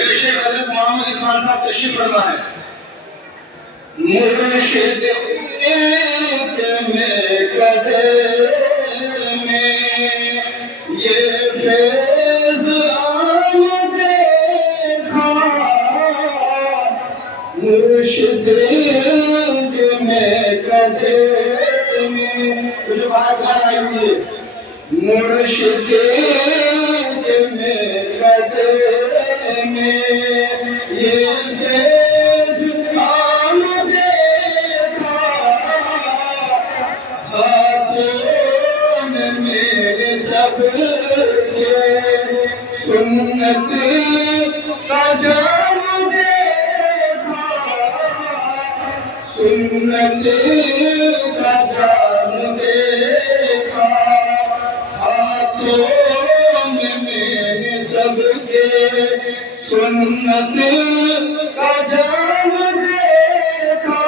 میرے شیخ حضرت محمد عرفان صاحب تشریف فرما ہے۔ مرشد ایک میں قدر میں یہ فیض آمد دیکھا، مرشد ایک میں قدر میں جو بات آئی ہوئی ہے، مرشد ایک میں قدر میں یہ فیض آمد دیکھا، ہاتھوں میں میرے سب کے سنت کا جام دیکھا، سنت کا جام دیکھا، ہاتھوں میں میرے سب کے سنت کا جام دیکھا،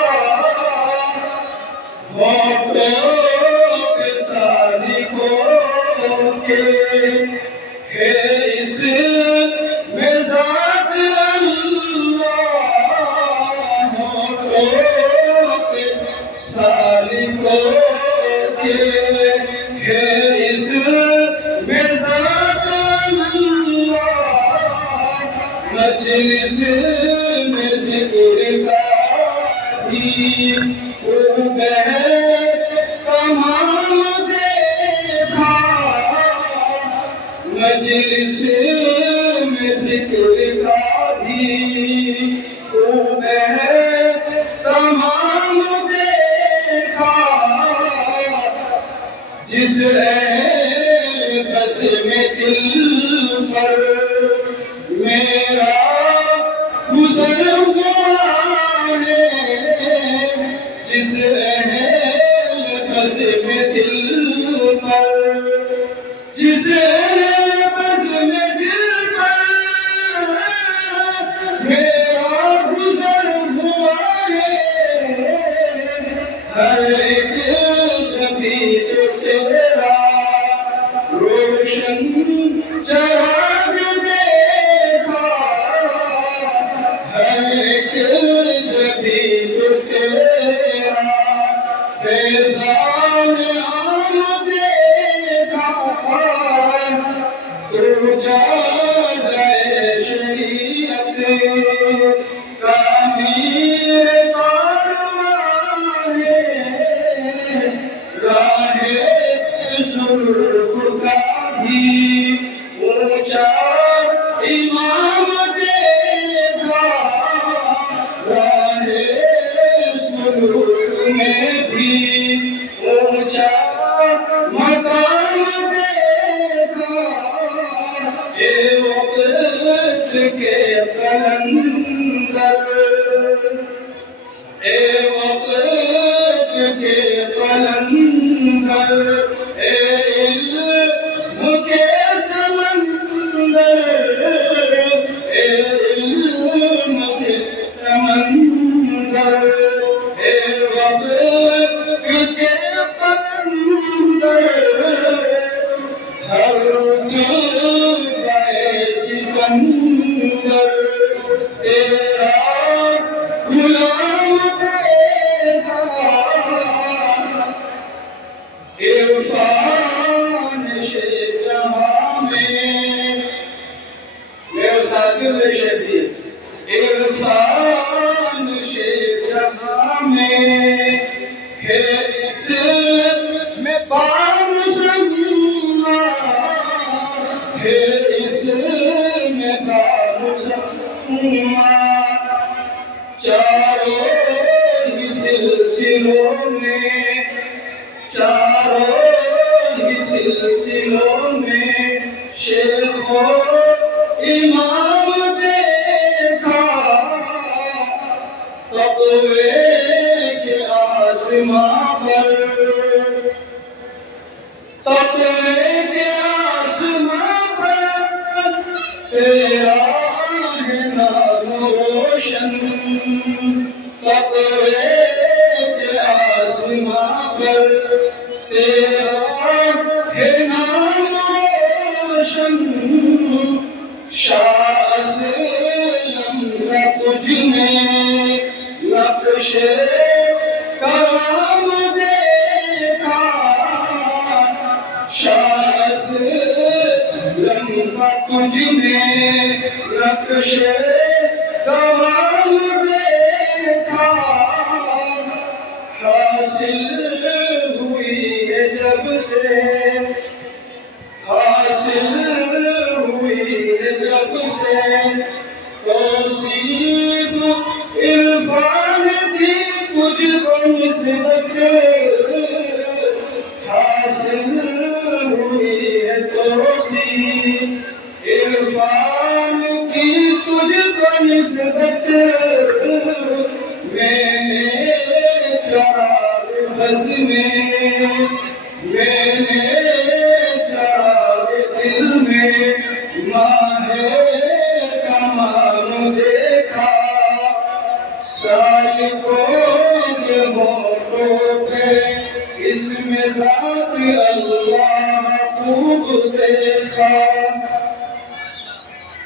ہوٹوں پہ سالکوں کے ہے اس میں ذات اللہ، ہوٹوں پہ سالکوں کے ہے اس میں ذات اللہ، مجلس میں ذکر کا بھی خوب ہے تمام دیکھا، مجلس میں ذکر کا بھی خوب ہے تمام دیکھا، جس اہل بد میں دل پر میرا گزر ہوا ہے، جس اہل بد میں دل پر، جس اہل بد میں دل پر میرا گزر ہوا ہے، ہر ایک کبھی تو تیرا روشن چراغ دیکھا، ہر ایک کبھی تو تیرا فیضان عام دیکھا، تو جادۂ شریعت کا میر کارواں ہے، راہ سلوک کا بھی اونچا امام دیکھا، راہ سلوک میں بھی اونچا مقام دیکھا، اے وقت کے قلندر، اے وقت کے قلندر، اے علم کے سمندر، اے علم کے سمندر، اے وقت کے قلندر، ہر دل کا سکندر تیرا غلام دیکھا، عرفان شیخ جہاں میں میرے ساتھیوں نے شیخ دی، عرفان شیخ جہاں میں ہے اس میں بامسمہ، ہے اس میں بامسمہ، چاروں ہی سلسلوں میں، چاروں ہی سلسلوں میں شیخ و امام دیکھا، تقوی کے آسماں پر، تقوی کے آسماں پر تیرا ہے نام روشن، تقوی کے آسماں پر تیرا ہے نام روشن، شاہ رخش کرام دیکھا شاس رنگا تجھ میں رخش کرام دیکھا حاصل ہوئی ہے جب سے حاصل ہوئی ہے جب سے توصیف عرفان کی تجھ کو نسبت حاصل ہوئی ہے توصیف عرفان کی تجھ کو نسبت میں نے چراغ بز میں نے چراغ دل میں